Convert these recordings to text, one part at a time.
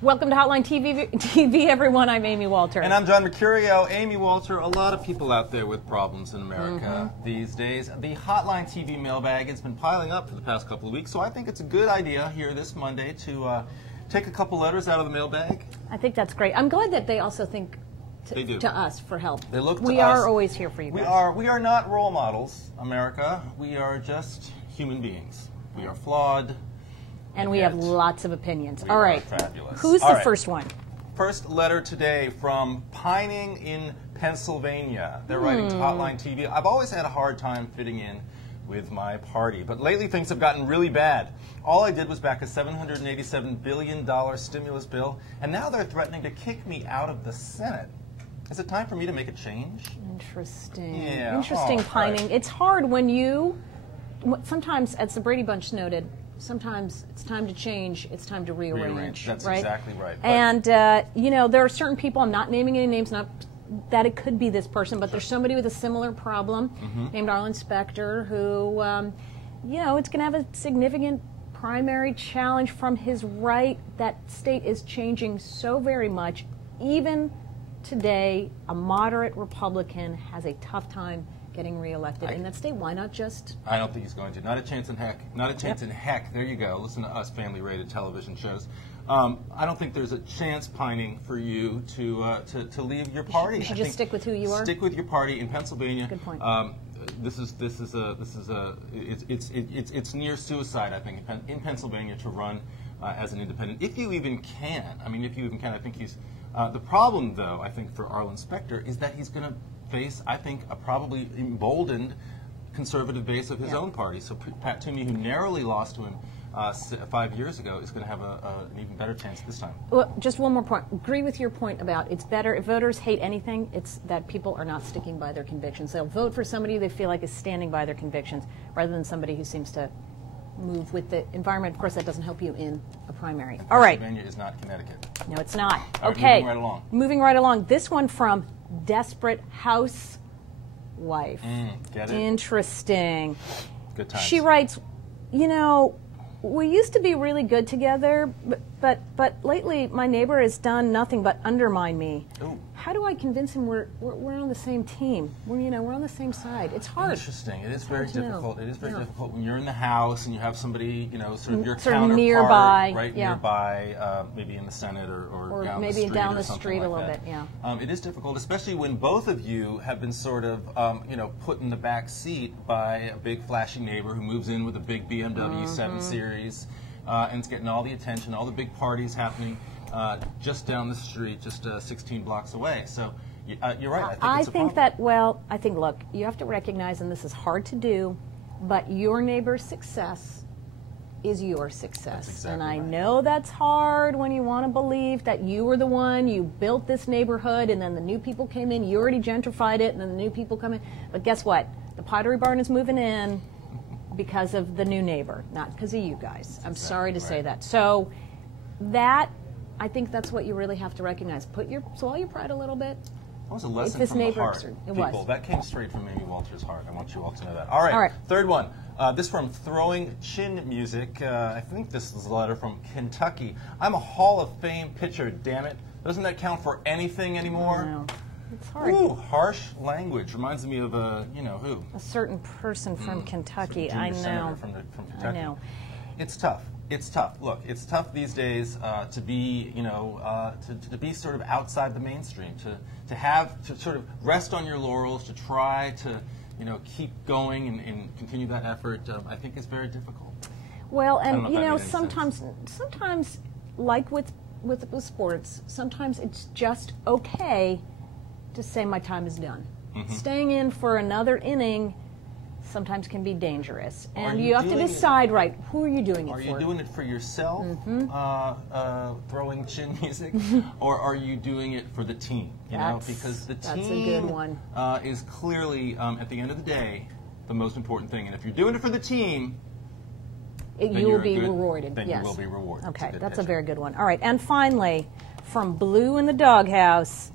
Welcome to Hotline TV, everyone. I'm Amy Walter. And I'm John Mercurio. Amy Walter, a lot of people out there with problems in America these days. The Hotline TV mailbag has been piling up for the past couple of weeks, so I think it's a good idea here this Monday to take a couple letters out of the mailbag. I think that's great. I'm glad that they also think to us for help. They look to us. We are always here for you guys. We are not role models, America. We are just human beings. We are flawed. And we have lots of opinions. We All right. are fabulous. Who's the first one? First letter today from Pining in Pennsylvania. They're writing to Hotline TV. I've always had a hard time fitting in with my party, but lately things have gotten really bad. All I did was back a $787 billion stimulus bill, and now they're threatening to kick me out of the Senate. Is it time for me to make a change? Interesting. Yeah. Interesting, Pining. Right. It's hard when you, sometimes, as the Brady Bunch noted, sometimes it's time to change, it's time to rearrange. That's right? exactly right. And, you know, there are certain people, I'm not naming any names, not that it could be this person, but there's somebody with a similar problem named Specter who, you know, it's going to have a significant primary challenge from his right. That state is changing so very much. Even today, a moderate Republican has a tough time getting reelected in that state. Why not just? I don't think he's going to. Not a chance in heck. Not a chance in heck. There you go. Listen to us family-rated television shows. I don't think there's a chance, Pining, for you to leave your party. You should just stick with who you are. Stick with your party in Pennsylvania. Good point. It's near suicide, I think, in Pennsylvania to run as an independent, if you even can. I mean, if you even can. I think he's. The problem, though, I think for Specter is that he's going to face, I think, a probably emboldened conservative base of his own party. So Pat Toomey, who narrowly lost to him 5 years ago, is going to have an even better chance this time. Well, just one more point. Agree with your point about it's better, if voters hate anything, it's that people are not sticking by their convictions. They'll vote for somebody they feel like is standing by their convictions rather than somebody who seems to move with the environment. Of course, that doesn't help you in a primary. All right. Pennsylvania is not Connecticut. No, it's not. All right, okay. Moving right along. Moving right along. This one from Desperate Housewife. Get it? Interesting. Good times. She writes, you know, we used to be really good together, but lately my neighbor has done nothing but undermine me. Ooh. How do I convince him we're on the same team? We're on the same side. It's hard. Interesting. It is very difficult. It is very difficult when you're in the house and you have somebody, you know, sort of your sort of counterpart nearby, right nearby, maybe in the Senate or down maybe the street down or the something street like a little that. bit. Yeah. It is difficult, especially when both of you have been sort of, you know, put in the back seat by a big flashy neighbor who moves in with a big BMW 7 Series and it's getting all the attention, all the big parties happening just down the street, just 16 blocks away. So you're right. I think I think, look, you have to recognize, and this is hard to do, but your neighbor's success is your success. That's exactly and I right. know that's hard when you want to believe that you were the one, you built this neighborhood, and then the new people came in, you already gentrified it, and then the new people come in. But guess what? The Pottery Barn is moving in because of the new neighbor, not because of you guys. I'm sorry to say that. So I think that's what you really have to recognize. Swallow your pride a little bit. That was a lesson from the heart, people. That came straight from Amy Walter's heart. I want you all to know that. All right. Third one. This from Throwing Chin Music. I think this is a letter from Kentucky. I'm a Hall of Fame pitcher, damn it. Doesn't that count for anything anymore? No. It's hard. Ooh, harsh language. Reminds me of, you know, who? A certain person from Kentucky. I know. From Kentucky. I know. It's tough. It's tough. Look, it's tough these days to be, you know, to be sort of outside the mainstream, to sort of rest on your laurels, to try to, you know, keep going and continue that effort. I think is very difficult. Well, and you know, sometimes, like with sports, sometimes it's just okay to say my time is done. Staying in for another inning sometimes can be dangerous, and you have to decide, right, who are you doing it for? Are you doing it for yourself, throwing chin music, or are you doing it for the team? You know, because the team a good one. Is clearly, at the end of the day, the most important thing. And if you're doing it for the team, you will be rewarded. Then you will be rewarded. Okay, that's a very good one. All right, and finally, from Blue in the Doghouse,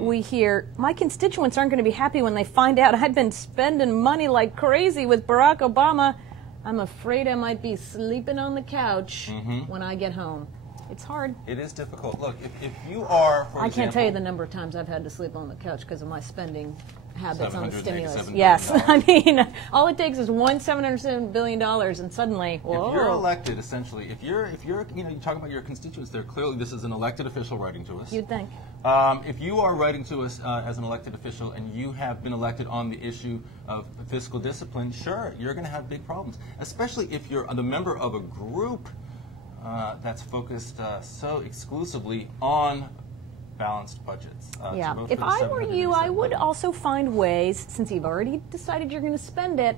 we hear, my constituents aren't going to be happy when they find out I've been spending money like crazy with Barack Obama. I'm afraid I might be sleeping on the couch when I get home. It's hard. It is difficult. Look, if you are, for I example, can't tell you the number of times I've had to sleep on the couch because of my spending habits on the stimulus. $787 Yes, billion. I mean, all it takes is $707 billion, and suddenly, whoa. If you're elected, essentially, if you're, you talk about your constituents there, clearly this is an elected official writing to us. You'd think. If you are writing to us as an elected official and you have been elected on the issue of fiscal discipline, sure, you're going to have big problems, especially if you're the member of a group that's focused so exclusively on balanced budgets. Yeah. If I were you, I would also find ways, since you've already decided you're going to spend it,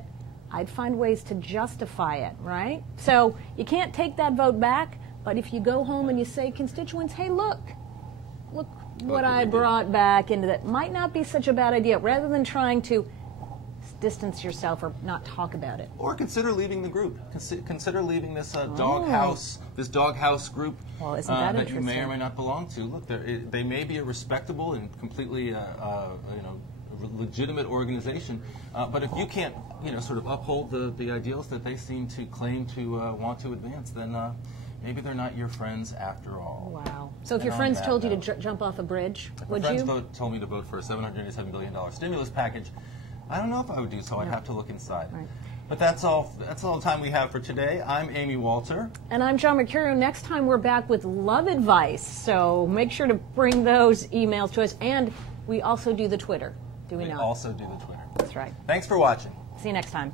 I'd find ways to justify it, right? So you can't take that vote back, but if you go home and you say, constituents, hey, look what I brought back into that, might not be such a bad idea, rather than trying to distance yourself or not talk about it. Or consider leaving the group. Consider leaving this doghouse group well, isn't that that you may or may not belong to. Look, they may be a respectable and completely legitimate organization, but if you can't sort of uphold the ideals that they seem to claim to want to advance, then maybe they're not your friends after all. Wow. So if your friends told you to jump off a bridge, would you? If my friends told me to vote for a $787 billion stimulus package, I don't know if I would do so. I'd have to look inside. Right. But that's all the time we have for today. I'm Amy Walter. And I'm John Mercurio. Next time we're back with love advice. So make sure to bring those emails to us. And we also do the Twitter. Do we not? We also do the Twitter. That's right. Thanks for watching. See you next time.